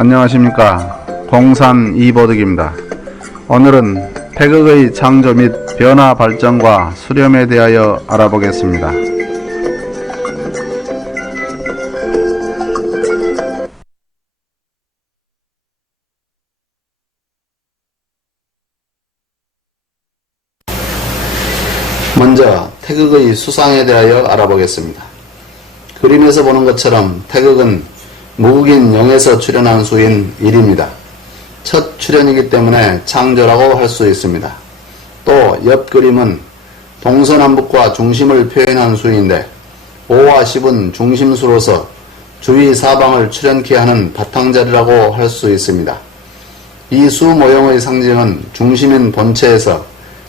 안녕하십니까. 공산 이보득입니다. 오늘은 태극의 창조 및 변화 발전과 수렴에 대하여 알아보겠습니다. 먼저 태극의 수상에 대하여 알아보겠습니다. 그림에서 보는 것처럼 태극은 무국인 0에서 출현한 수인 1입니다. 첫 출현이기 때문에 창조라고 할 수 있습니다. 또 옆 그림은 동서남북과 중심을 표현한 수인데 5와 10은 중심수로서 주위 사방을 출현케 하는 바탕자리라고 할 수 있습니다. 이 수 모형의 상징은 중심인 본체에서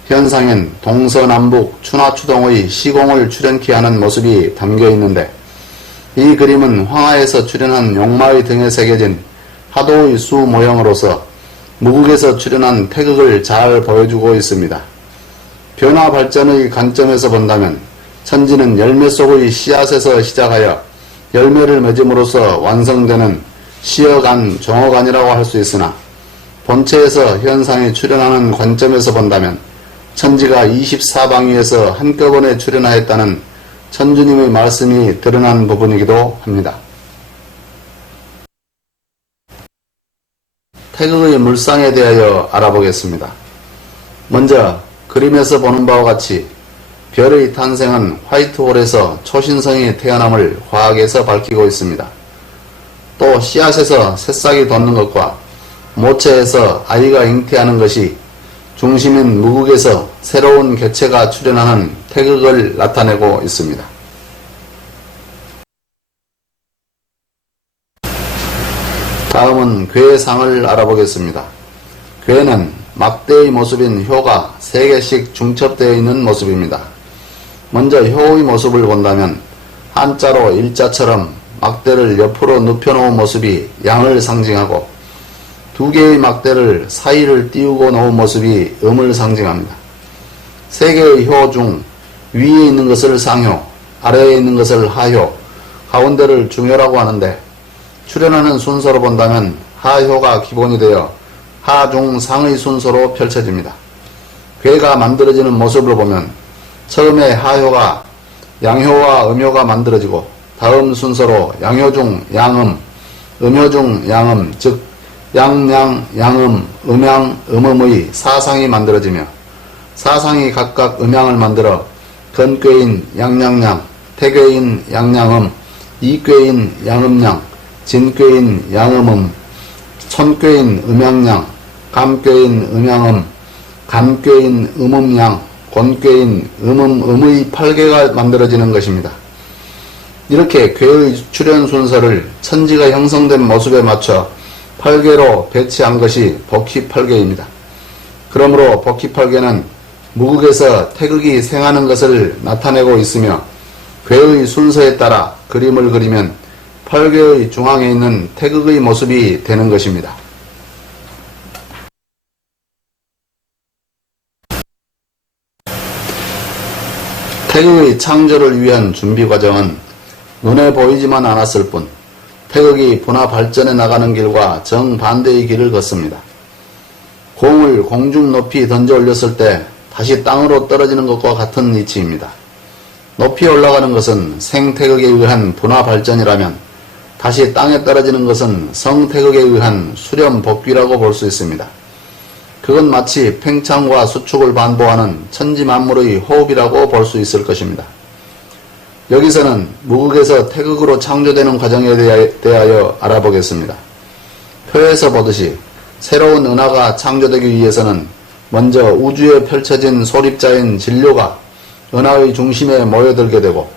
현상인 동서남북 추나추동의 시공을 출현케 하는 모습이 담겨 있는데, 이 그림은 황하에서 출현한 용마의 등에 새겨진 하도의 수 모형으로서 무국에서 출현한 태극을 잘 보여주고 있습니다. 변화 발전의 관점에서 본다면 천지는 열매 속의 씨앗에서 시작하여 열매를 맺음으로써 완성되는 시어간, 종어간이라고 할 수 있으나, 본체에서 현상이 출현하는 관점에서 본다면 천지가 24방위에서 한꺼번에 출현하였다는 천주님의 말씀이 드러난 부분이기도 합니다. 태극의 물상에 대하여 알아보겠습니다. 먼저 그림에서 보는 바와 같이 별의 탄생은 화이트홀에서 초신성이 태어남을 화학에서 밝히고 있습니다. 또 씨앗에서 새싹이 돋는 것과 모체에서 아이가 잉태하는 것이 중심인 무국에서 새로운 개체가 출현하는 태극을 나타내고 있습니다. 다음은 괴의 상을 알아보겠습니다. 괴는 막대의 모습인 효가 3개씩 중첩되어 있는 모습입니다. 먼저 효의 모습을 본다면 한자로 일자처럼 막대를 옆으로 눕혀놓은 모습이 양을 상징하고, 2개의 막대를 사이를 띄우고 놓은 모습이 음을 상징합니다. 3개의 효 중 위에 있는 것을 상효, 아래에 있는 것을 하효, 가운데를 중효라고 하는데, 출현하는 순서로 본다면 하효가 기본이 되어 하중상의 순서로 펼쳐집니다. 괴가 만들어지는 모습을 보면 처음에 하효가 양효와 음효가 만들어지고, 다음 순서로 양효 중 양음, 음효 중 양음, 즉 양양, 양음, 음양, 음음의 사상이 만들어지며, 사상이 각각 음양을 만들어 건괴인 양양양, 태괴인 양양음, 이괴인 양음양, 진괴인 양음음, 천괴인 음양양, 감괴인 음양음, 간괴인 음음양, 곤괴인 음음음의 8개가 만들어지는 것입니다. 이렇게 괴의 출현 순서를 천지가 형성된 모습에 맞춰 8개로 배치한 것이 복희 8개입니다. 그러므로 복희 8개는 무국에서 태극이 생하는 것을 나타내고 있으며, 괴의 순서에 따라 그림을 그리면 8개의 중앙에 있는 태극의 모습이 되는 것입니다. 태극의 창조를 위한 준비 과정은 눈에 보이지만 않았을 뿐 태극이 분화 발전해 나가는 길과 정반대의 길을 걷습니다. 공을 공중 높이 던져 올렸을 때 다시 땅으로 떨어지는 것과 같은 이치입니다. 높이 올라가는 것은 생태극에 의한 분화 발전이라면, 다시 땅에 떨어지는 것은 성태극에 의한 수렴 복귀라고 볼 수 있습니다. 그건 마치 팽창과 수축을 반복하는 천지만물의 호흡이라고 볼 수 있을 것입니다. 여기서는 무국에서 태극으로 창조되는 과정에 대하여 알아보겠습니다. 표에서 보듯이 새로운 은하가 창조되기 위해서는 먼저 우주에 펼쳐진 소립자인 진료가 은하의 중심에 모여들게 되고,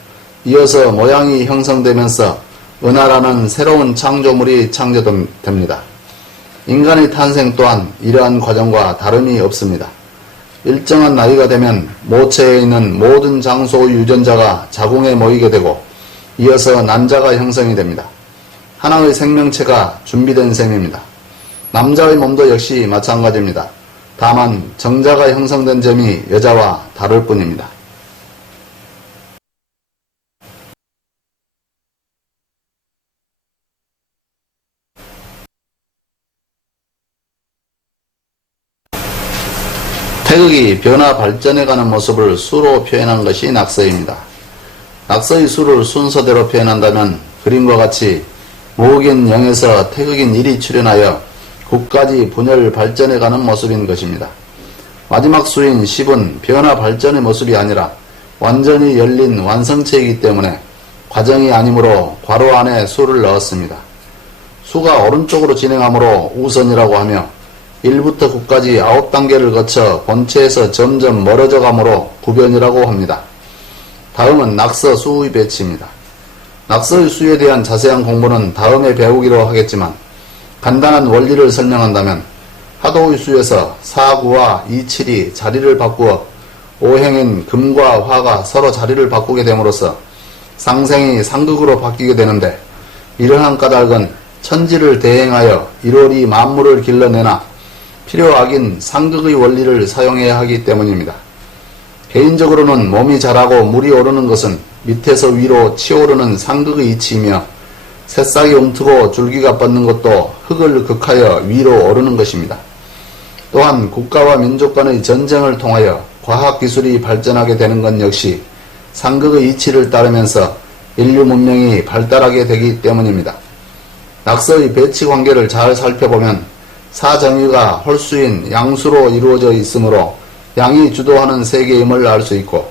이어서 모양이 형성되면서 은하라는 새로운 창조물이 창조됩니다. 인간의 탄생 또한 이러한 과정과 다름이 없습니다. 일정한 나이가 되면 모체에 있는 모든 장소의 유전자가 자궁에 모이게 되고, 이어서 난자가 형성이 됩니다. 하나의 생명체가 준비된 셈입니다. 남자의 몸도 역시 마찬가지입니다. 다만 정자가 형성된 점이 여자와 다를 뿐입니다. 태극이 변화 발전해가는 모습을 수로 표현한 것이 낙서입니다. 낙서의 수를 순서대로 표현한다면 그림과 같이 모으긴 0에서 태극인 1이 출현하여 9까지 분열 발전해가는 모습인 것입니다. 마지막 수인 10은 변화 발전의 모습이 아니라 완전히 열린 완성체이기 때문에 과정이 아니므로 괄호 안에 수를 넣었습니다. 수가 오른쪽으로 진행하므로 우선이라고 하며 1부터 9까지 9단계를 거쳐 본체에서 점점 멀어져 가므로 구변이라고 합니다. 다음은 낙서 수의 배치입니다. 낙서의 수에 대한 자세한 공부는 다음에 배우기로 하겠지만 간단한 원리를 설명한다면 하도의 수에서 4, 9와 2, 7이 자리를 바꾸어 5행인 금과 화가 서로 자리를 바꾸게 됨으로써 상생이 상극으로 바뀌게 되는데, 이러한 까닭은 천지를 대행하여 1월이 만물을 길러내나 필요악인 상극의 원리를 사용해야 하기 때문입니다. 개인적으로는 몸이 자라고 물이 오르는 것은 밑에서 위로 치오르는 상극의 이치이며, 새싹이 움트고 줄기가 뻗는 것도 흙을 극하여 위로 오르는 것입니다. 또한 국가와 민족 간의 전쟁을 통하여 과학기술이 발전하게 되는 것 역시 상극의 이치를 따르면서 인류 문명이 발달하게 되기 때문입니다. 낙서의 배치 관계를 잘 살펴보면 사정의가 홀수인 양수로 이루어져 있으므로 양이 주도하는 세계임을 알 수 있고,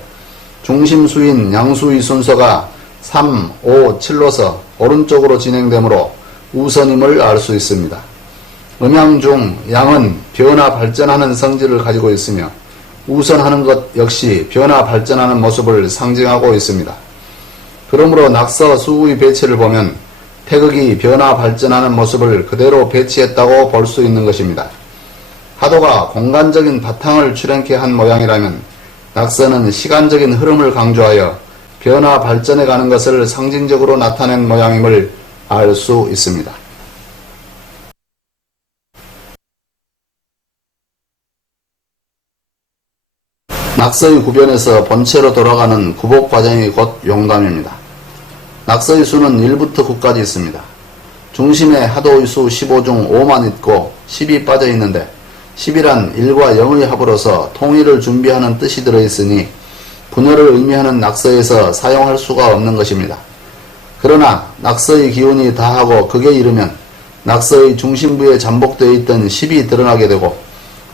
중심수인 양수의 순서가 3, 5, 7로서 오른쪽으로 진행되므로 우선임을 알 수 있습니다. 음양 중 양은 변화 발전하는 성질을 가지고 있으며 우선하는 것 역시 변화 발전하는 모습을 상징하고 있습니다. 그러므로 낙서 수의 배치를 보면 태극이 변화 발전하는 모습을 그대로 배치했다고 볼 수 있는 것입니다. 하도가 공간적인 바탕을 출현케 한 모양이라면 낙서는 시간적인 흐름을 강조하여 변화 발전해 가는 것을 상징적으로 나타낸 모양임을 알 수 있습니다. 낙서의 구변에서 본체로 돌아가는 구복 과정이 곧 용담입니다. 낙서의 수는 1부터 9까지 있습니다. 중심에 하도의 수 15 중 5만 있고 10이 빠져 있는데, 10이란 1과 0의 합으로서 통일을 준비하는 뜻이 들어있으니 분열을 의미하는 낙서에서 사용할 수가 없는 것입니다. 그러나 낙서의 기운이 다하고 극에 이르면 낙서의 중심부에 잠복되어 있던 10이 드러나게 되고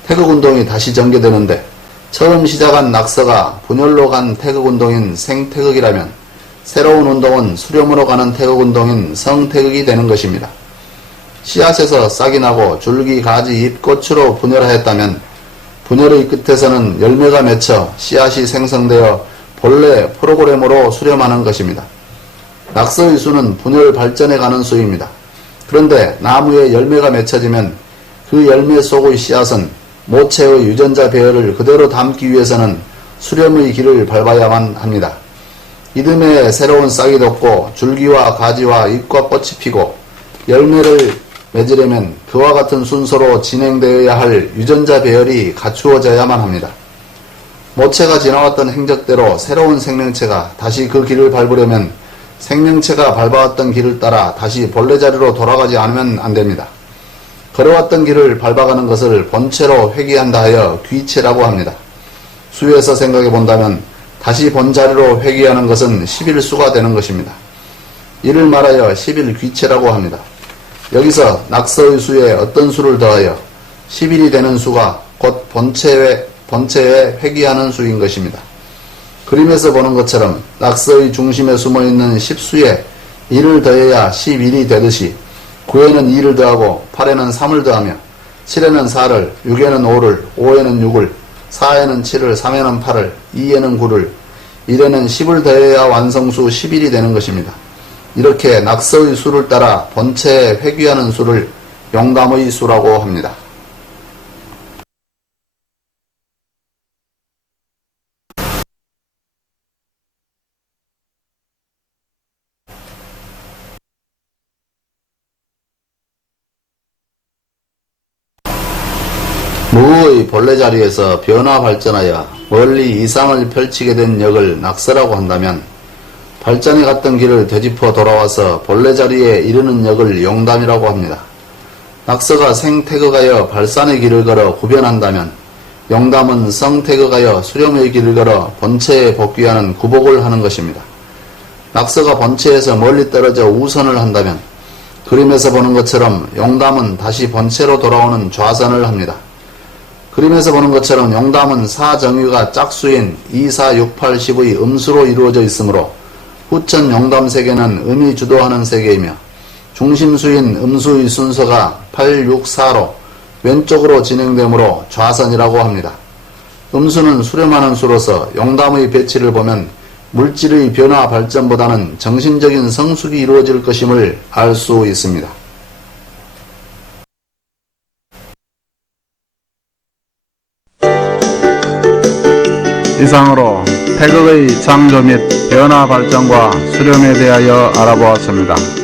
태극운동이 다시 전개되는데, 처음 시작한 낙서가 분열로 간 태극운동인 생태극이라면 새로운 운동은 수렴으로 가는 태극운동인 성태극이 되는 것입니다. 씨앗에서 싹이 나고 줄기, 가지, 잎, 꽃으로 분열하였다면 분열의 끝에서는 열매가 맺혀 씨앗이 생성되어 본래 프로그램으로 수렴하는 것입니다. 낙서의 수는 분열 발전해 가는 수입니다. 그런데 나무에 열매가 맺혀지면 그 열매 속의 씨앗은 모체의 유전자 배열을 그대로 담기 위해서는 수렴의 길을 밟아야만 합니다. 이듬해 새로운 싹이 돋고 줄기와 가지와 잎과 꽃이 피고 열매를 맺으려면 그와 같은 순서로 진행되어야 할 유전자 배열이 갖추어져야만 합니다. 모체가 지나왔던 행적대로 새로운 생명체가 다시 그 길을 밟으려면 생명체가 밟아왔던 길을 따라 다시 본래 자리로 돌아가지 않으면 안됩니다. 걸어왔던 길을 밟아가는 것을 본체로 회귀한다 하여 귀체라고 합니다. 수에서 생각해 본다면 다시 본자리로 회귀하는 것은 11수가 되는 것입니다. 이를 말하여 11귀체라고 합니다. 여기서 낙서의 수에 어떤 수를 더하여 11이 되는 수가 곧 본체에 회귀하는 수인 것입니다. 그림에서 보는 것처럼 낙서의 중심에 숨어있는 10수에 1을 더해야 11이 되듯이 9에는 2를 더하고 8에는 3을 더하며 7에는 4를, 6에는 5를, 5에는 6을, 4에는 7을, 3에는 8을, 2에는 9를, 1에는 10을 더해야 완성수 11이 되는 것입니다. 이렇게 낙서의 수를 따라 본체에 회귀하는 수를 용담의 수라고 합니다. 무의 본래 자리에서 변화 발전하여 멀리 이상을 펼치게 된 역을 낙서라고 한다면, 발전해 갔던 길을 되짚어 돌아와서 본래 자리에 이르는 역을 용담이라고 합니다. 낙서가 생태극하여 발산의 길을 걸어 구변한다면 영담은 성태극하여 수렴의 길을 걸어 본체에 복귀하는 구복을 하는 것입니다. 낙서가 본체에서 멀리 떨어져 우선을 한다면 그림에서 보는 것처럼 영담은 다시 본체로 돌아오는 좌선을 합니다. 그림에서 보는 것처럼 영담은 사정유가 짝수인 2, 4, 6, 8, 10의 음수로 이루어져 있으므로 후천 영담 세계는 음이 주도하는 세계이며 중심수인 음수의 순서가 8, 6, 4로 왼쪽으로 진행되므로 좌선이라고 합니다. 음수는 수렴하는 수로서 영담의 배치를 보면 물질의 변화 발전보다는 정신적인 성숙이 이루어질 것임을 알 수 있습니다. 이상으로 태극의 창조 및 변화 발전과 수렴에 대하여 알아보았습니다.